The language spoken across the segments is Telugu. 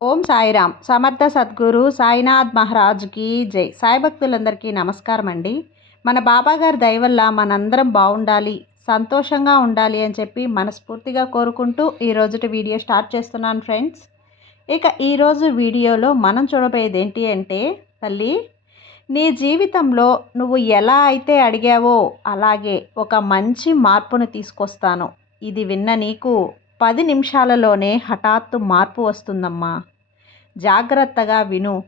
ఓం సాయిరామ్. సమర్థ సద్గురు సాయినాథ్ మహారాజ్కి జై. సాయి భక్తులందరికీ నమస్కారం అండి మన బాబాగారి దయ వల్ల మనందరం బాగుండాలి సంతోషంగా ఉండాలి అని చెప్పి మనస్ఫూర్తిగా కోరుకుంటూ ఈ రోజుటి వీడియో స్టార్ట్ చేస్తున్నాను ఫ్రెండ్స్. ఇక ఈరోజు వీడియోలో మనం చూడబోయేది ఏంటి అంటే తల్లి నీ జీవితంలో నువ్వు ఎలా అయితే అడిగావో అలాగే ఒక మంచి మార్పును తీసుకొస్తాను. ఇది విన్న నీకు పది నిమిషాలలోనే హఠాత్తు మార్పు వస్తుందమ్మా. జాగ్రత్తగా విను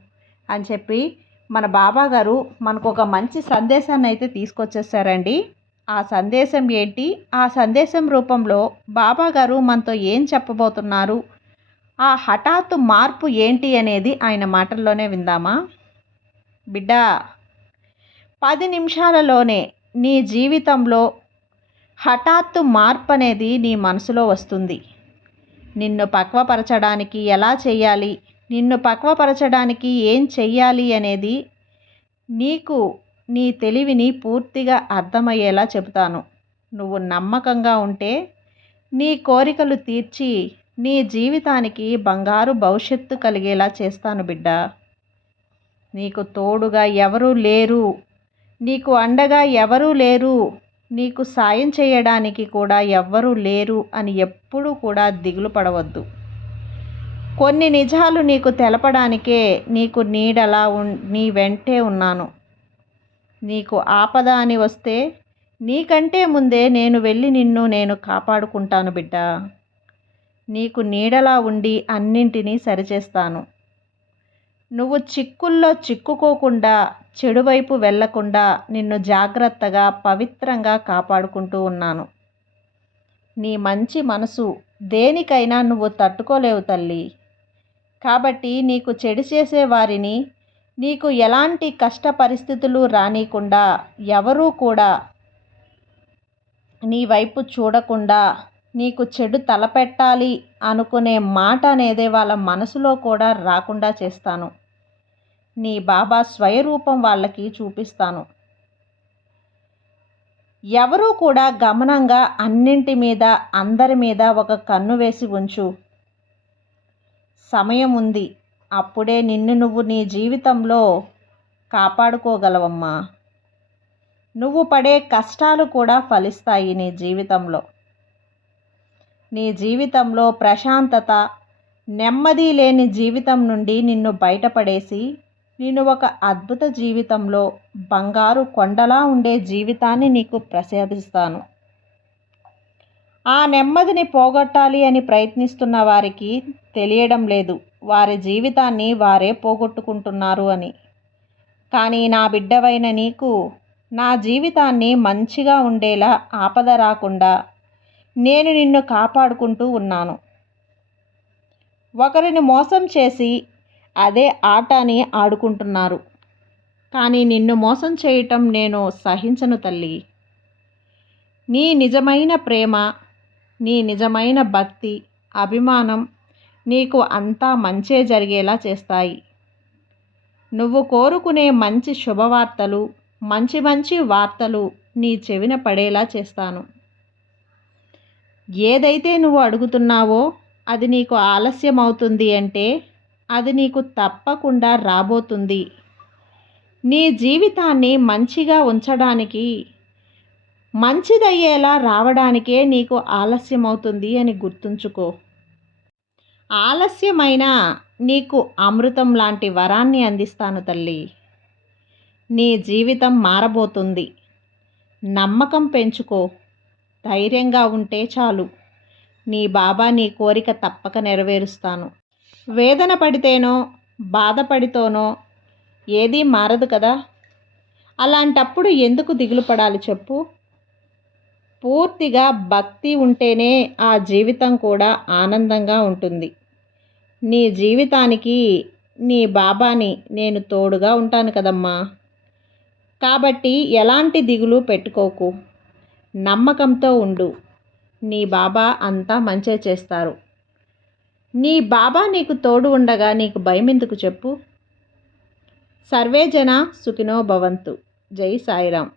అని చెప్పి మన బాబా గారు మనకు ఒక మంచి సందేశాన్ని అయితే తీసుకొచ్చేసారండి. ఆ సందేశం ఏంటి? ఆ సందేశం రూపంలో బాబా గారు మనతో ఏం చెప్పబోతున్నారు? ఆ హఠాత్తు మార్పు ఏంటి అనేది ఆయన మాటల్లోనే విందామా? బిడ్డా పది నిమిషాలలోనే నీ జీవితంలో హఠాత్తు మార్పు అనేది నీ మనసులో వస్తుంది. నిన్ను పక్వపరచడానికి ఎలా చేయాలి? నిన్ను పక్వపరచడానికి ఏం చెయ్యాలి అనేది నీకు నీ తెలివిని పూర్తిగా అర్థమయ్యేలా చెబుతాను. నువ్వు నమ్మకంగా ఉంటే నీ కోరికలు తీర్చి నీ జీవితానికి బంగారు భవిష్యత్తు కలిగేలా చేస్తాను బిడ్డ. నీకు తోడుగా ఎవరూ లేరు. నీకు అండగా ఎవరూ లేరు. నీకు సాయం చేయడానికి కూడా ఎవ్వరూ లేరు అని ఎప్పుడూ కూడా దిగులు పడవద్దు. కొన్ని నిజాలు నీకు తెలపడానికే నీకు నీడలా ఉన్ నీ వెంటే ఉన్నాను. నీకు ఆపద అని వస్తే నీకంటే ముందే నేను వెళ్ళి నిన్ను నేను కాపాడుకుంటాను బిడ్డ. నీకు నీడలా ఉండి అన్నింటినీ సరిచేస్తాను. నువ్వు చిక్కుల్లో చిక్కుకోకుండా చెడువైపు వెళ్ళకుండా నిన్ను జాగ్రత్తగా పవిత్రంగా కాపాడుకుంటూ ఉన్నాను. నీ మంచి మనసు దేనికైనా నువ్వు తట్టుకోలేవు తల్లి. కాబట్టి నీకు చెడు చేసే వారిని నీకు ఎలాంటి కష్ట పరిస్థితులు రానికుండా ఎవరూ కూడా నీ వైపు చూడకుండా నీకు చెడు తలపెట్టాలి అనుకునే మాట అనేది వాళ్ళ మనసులో కూడా రాకుండా చేస్తాను. నీ బాబా స్వయరూపం వాళ్ళకి చూపిస్తాను. ఎవరూ కూడా గమనంగా అన్నింటి మీద అందరి మీద ఒక కన్ను వేసి ఉంచు. సమయం ఉంది. అప్పుడే నిన్ను నువ్వు నీ జీవితంలో కాపాడుకోగలవమ్మా. నువ్వు పడే కష్టాలు కూడా ఫలిస్తాయి నీ జీవితంలో. నీ జీవితంలో ప్రశాంతత నెమ్మది లేని జీవితం నుండి నిన్ను బయటపడేసి నేను ఒక అద్భుత జీవితంలో బంగారు కొండలా ఉండే జీవితాన్ని నీకు ప్రసాదిస్తాను. ఆ నెమ్మదిని పోగొట్టాలి అని ప్రయత్నిస్తున్న వారికి తెలియడం లేదు. వారి జీవితాన్ని వారే పోగొట్టుకుంటున్నారు అని. కానీ నా బిడ్డవైన నీకు నా జీవితాన్ని మంచిగా ఉండేలా ఆపద రాకుండా నేను నిన్ను కాపాడుకుంటూ ఉన్నాను. ఒకరిని మోసం చేసి అదే ఆట అని ఆడుకుంటున్నారు. కానీ నిన్ను మోసం చేయటం నేను సహించను తల్లి. నీ నిజమైన ప్రేమ నీ నిజమైన భక్తి అభిమానం నీకు అంతా మంచే జరిగేలా చేస్తాయి. నువ్వు కోరుకునే మంచి శుభవార్తలు మంచి మంచి వార్తలు నీ చెవిన పడేలా చేస్తాను. ఏదైతే నువ్వు అడుగుతున్నావో అది నీకు ఆలస్యం అవుతుంది అంటే అది నీకు తప్పకుండా రాబోతుంది. నీ జీవితాన్ని మంచిగా ఉంచడానికి మంచిదయ్యేలా రావడానికే నీకు ఆలస్యం అవుతుంది అని గుర్తుంచుకో. ఆలస్యమైన నీకు అమృతం లాంటి వరాన్ని అందిస్తాను తల్లి. నీ జీవితం మారబోతుంది. నమ్మకం పెంచుకో. ధైర్యంగా ఉంటే చాలు. నీ బాబా నీ కోరిక తప్పక నెరవేరుస్తాను. వేదన పడితేనో బాధపడితోనో ఏదీ మారదు కదా? అలాంటప్పుడు ఎందుకు దిగులు పడాలి చెప్పు? పూర్తిగా భక్తి ఉంటేనే ఆ జీవితం కూడా ఆనందంగా ఉంటుంది. నీ జీవితానికి నీ బాబాని నేను తోడుగా ఉంటాను కదమ్మా. కాబట్టి ఎలాంటి దిగులు పెట్టుకోకు. నమ్మకంతో ఉండు. నీ బాబా అంతా మంచే చేస్తారు. నీ బాబా నీకు తోడు ఉండగా నీకు భయం ఎందుకు చెప్పు? సర్వే జన సుఖినో భవంతు. జై సాయిరామ్.